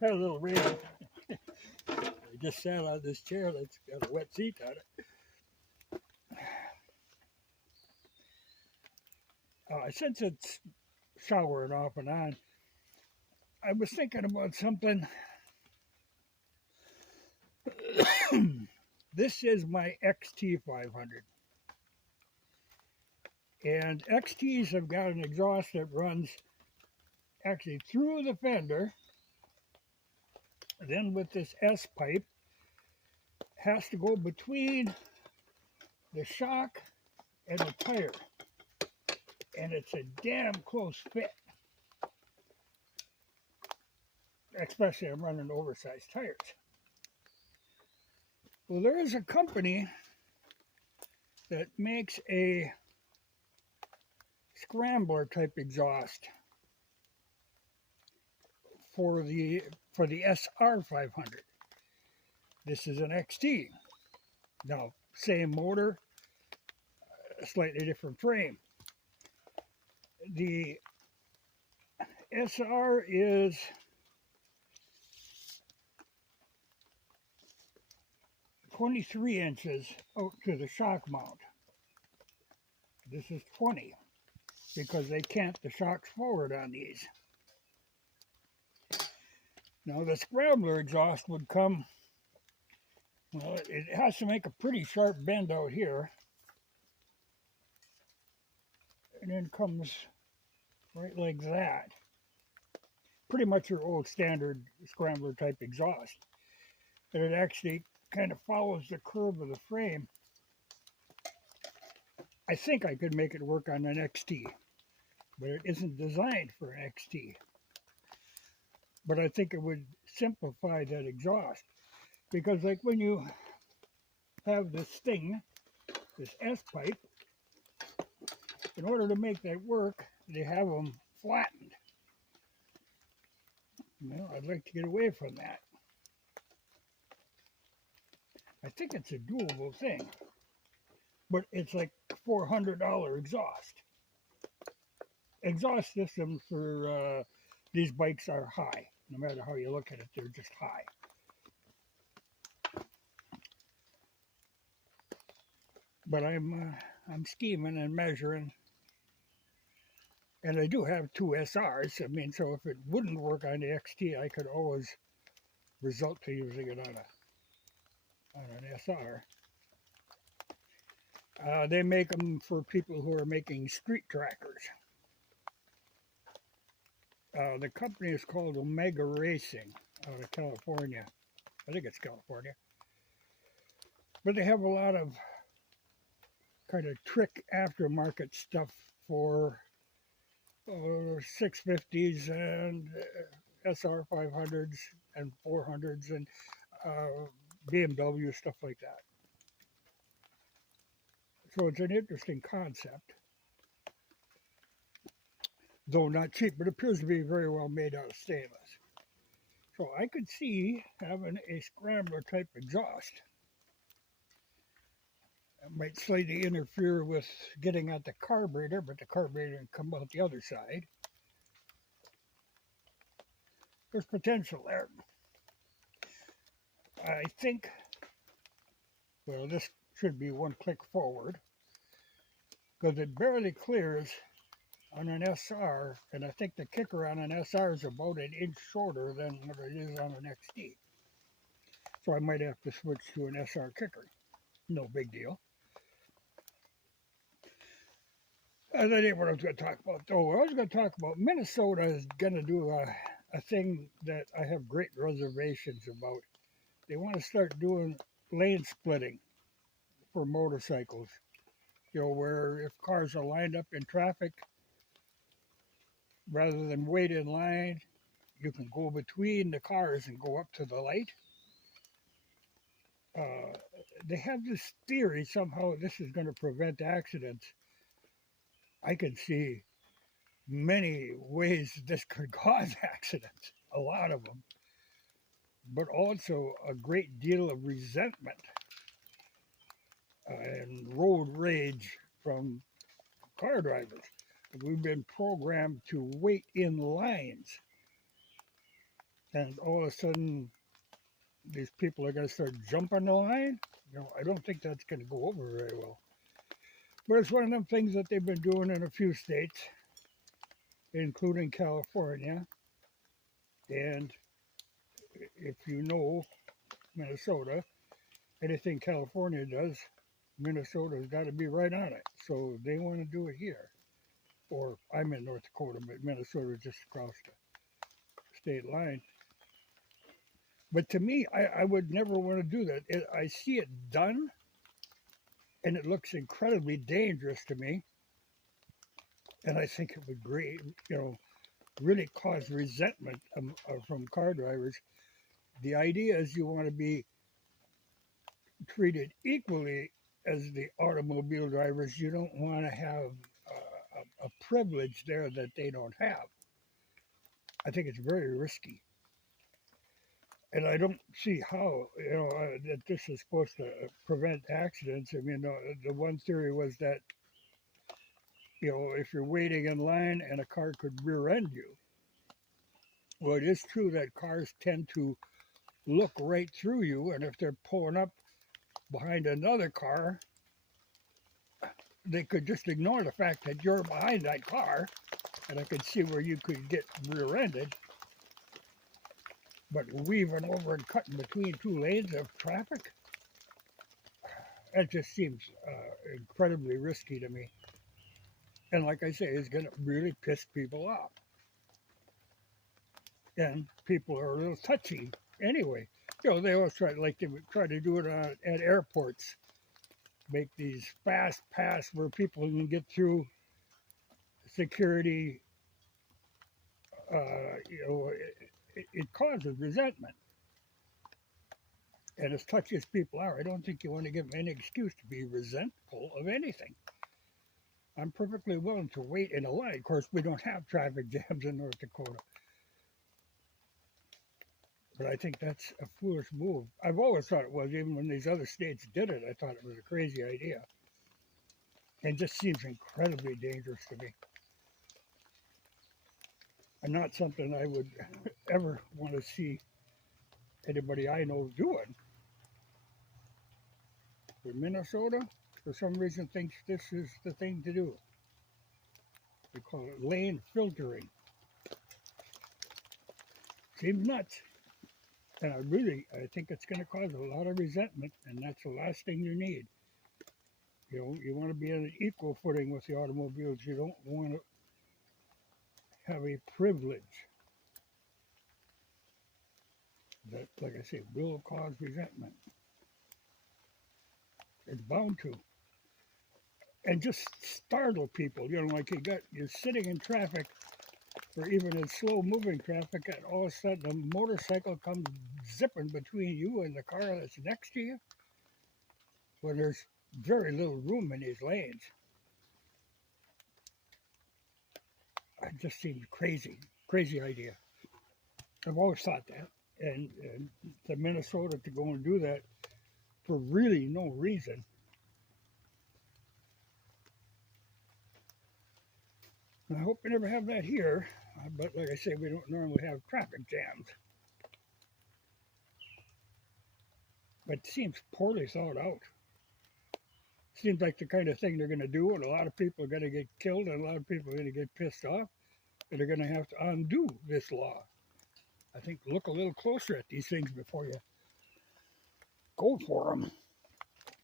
Had a little rain. I just sat on this chair that's got a wet seat on it. Since it's showering off and on, I was thinking about something. This is my XT500. And XTs have got an exhaust that runs actually through the fender, then with this S pipe, has to go between the shock and the tire. And it's a damn close fit. Especially I'm running oversized tires. Well, there is a company that makes a scrambler type exhaust for the SR500. This is an XT. Now, same motor, slightly different frame. The SR is 23 inches out to the shock mount. This is 20 because they cant the shocks forward on these. Now the scrambler exhaust would come, well, it has to make a pretty sharp bend out here, and then comes right like that. Pretty much your old standard scrambler type exhaust. But it actually kind of follows the curve of the frame. I think I could make it work on an XT, but it isn't designed for an XT. But I think it would simplify that exhaust, because like when you have this thing, this S pipe, in order to make that work, they have them flattened. Well, I'd like to get away from that. I think it's a doable thing, but it's like $400 exhaust. Exhaust systems for these bikes are high. No matter how you look at it, they're just high. But I'm scheming and measuring, and I do have two SRs. I mean, so if it wouldn't work on the XT, I could always resort to using it on an SR. They make them for people who are making street trackers. The company is called Omega Racing out of California. I think it's California. But they have a lot of kind of trick aftermarket stuff for 650s and SR 500s and 400s and BMW, stuff like that. So it's an interesting concept. Though not cheap, but it appears to be very well made out of stainless. So I could see having a scrambler type exhaust. It might slightly interfere with getting at the carburetor, but the carburetor can come out the other side. There's potential there. I think, well, this should be one click forward, because it barely clears on an SR, and I think the kicker on an SR is about an inch shorter than what it is on an XT. So I might have to switch to an SR kicker. No big deal. That ain't what I was going to talk about. Oh, I was going to talk about Minnesota is going to do a thing that I have great reservations about. They want to start doing lane splitting for motorcycles. You know, where if cars are lined up in traffic, rather than wait in line, you can go between the cars and go up to the light. They have this theory somehow this is going to prevent accidents. I can see many ways this could cause accidents, a lot of them, but also a great deal of resentment and road rage from car drivers. We've been programmed to wait in lines. and all of a sudden these people are going to start jumping the line. I don't think that's going to go over very well. But it's one of them things that they've been doing in a few states, including California. And if you know Minnesota, anything California does, Minnesota's got to be right on it. So they want to do it here. Or I'm in North Dakota, but Minnesota just across the state line. But to me, I would never want to do that. I see it done, and it looks incredibly dangerous to me. And I think it would really cause resentment from car drivers. The idea is you want to be treated equally as the automobile drivers. You don't want to have a privilege there that they don't have. I think it's very risky. And I don't see how, that this is supposed to prevent accidents. I mean, the one theory was that, if you're waiting in line and a car could rear end you. Well, it is true that cars tend to look right through you, and if they're pulling up behind another car, they could just ignore the fact that you're behind that car, and I could see where you could get rear-ended. But weaving over and cutting between two lanes of traffic, that just seems incredibly risky to me. And like I say, it's going to really piss people off. And people are a little touchy anyway. They always try to do it at airports. Make these fast pass where people can get through security. It causes resentment. And as touchy as people are, I don't think you want to give them any excuse to be resentful of anything. I'm perfectly willing to wait in a line. Of course, we don't have traffic jams in North Dakota. But I think that's a foolish move. I've always thought it was, even when these other states did it, I thought it was a crazy idea. And just seems incredibly dangerous to me. And not something I would ever want to see anybody I know doing. But Minnesota, for some reason, thinks this is the thing to do. They call it lane filtering. Seems nuts. And I think it's going to cause a lot of resentment, and that's the last thing you need. You want to be on an equal footing with the automobiles. You don't want to have a privilege that, like I say, will cause resentment. It's bound to. And just startle people. Like you're sitting in traffic, or even in slow-moving traffic, and all of a sudden a motorcycle comes zipping between you and the car that's next to you, when there's very little room in these lanes. It just seems crazy idea. I've always thought that, and to Minnesota to go and do that for really no reason. I hope we never have that here, but like I say, we don't normally have traffic jams. But it seems poorly thought out. Seems like the kind of thing they're going to do, and a lot of people are going to get killed, and a lot of people are going to get pissed off, and they're going to have to undo this law. I think look a little closer at these things before you go for them.